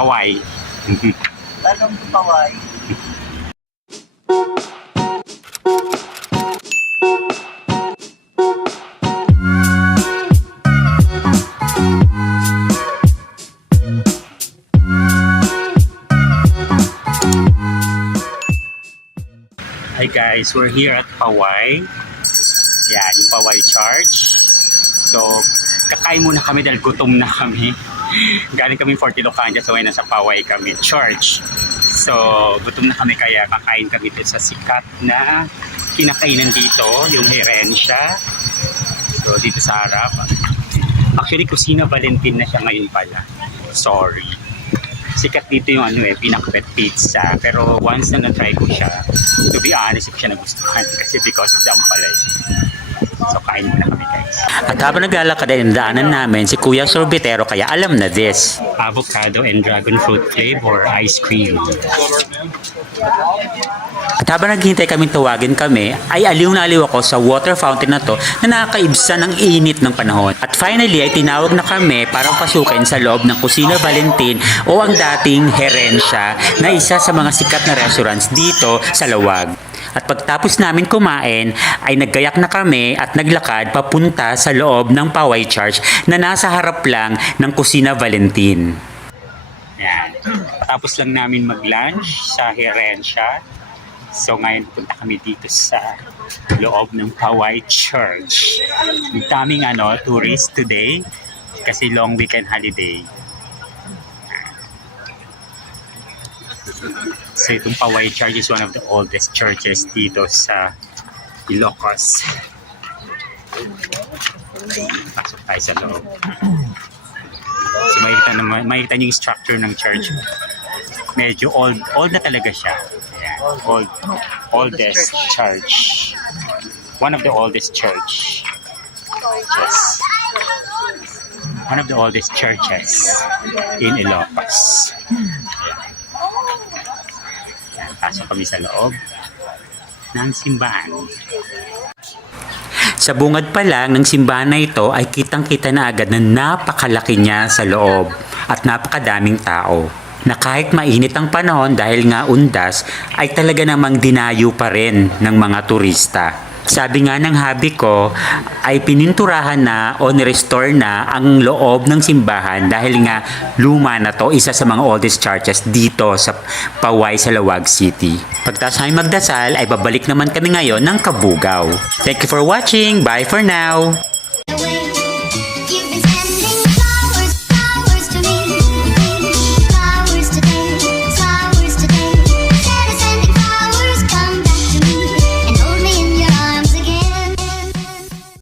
Kaway. Lalong paway. Hi guys, we're here at Paway. Yan, yung Paway Church. So, kakain muna kami dahil gutom na kami. Galing kami 40 Ilocania, so ngayon nasa Paway kami Church. So, gutom na kami kaya kakain kami dito sa sikat na kinakainan dito, yung Herencia. So, dito sa harap. Actually, Kusina Valentin na siya ngayon pala. Sorry. Sikat dito yung pinakbet pizza. Pero once na na-try ko siya, to be honest, hindi ko siya nagustuhan kasi because of the ampalay. So, kain muna kami guys. At habang naglalakad ay daanan namin si Kuya Sorbetero kaya alam na this. Avocado and dragon fruit flavor ice cream. At habang naghihintay kaming tawagin kami, ay aliw na aliw ako sa water fountain na to na nakakaibsa ng init ng panahon. At finally ay tinawag na kami para pasukin sa loob ng Kusina Valentin o ang dating Herencia na isa sa mga sikat na restaurants dito sa Lawag. At pagtapos namin kumain ay naggayak na kami at naglakad papunta sa loob ng Paway Church na nasa harap lang ng Kusina Valentin. Yan. Tapos lang namin mag-lunch sa Herencia. So ngayon punta kami dito sa loob ng Paway Church. Ang daming tourist today kasi long weekend holiday. So itong Paway Church is one of the oldest churches dito sa Ilocos. Pasok tayo sa loob. So makikita niyo yung structure ng church. Medyo old na talaga siya. Ayan, oldest church. One of the oldest church. Yes. One of the oldest churches in Ilocos. Ayan, pasok kami sa loob ng simbahan. Sa bungad pa lang ng simbahan na ito ay kitang-kita na agad na napakalaki niya sa loob at napakadaming tao. Na kahit mainit ang panahon dahil nga undas ay talaga namang dinayo pa rin ng mga turista. Sabi nga ng hubby ko ay pininturahan na o nirestore na ang loob ng simbahan dahil nga luma na to, isa sa mga oldest churches dito sa Paway sa Lawag City. Pagtas namin magdasal ay babalik naman kami ngayon ng Kabugao. Thank you for watching. Bye for now.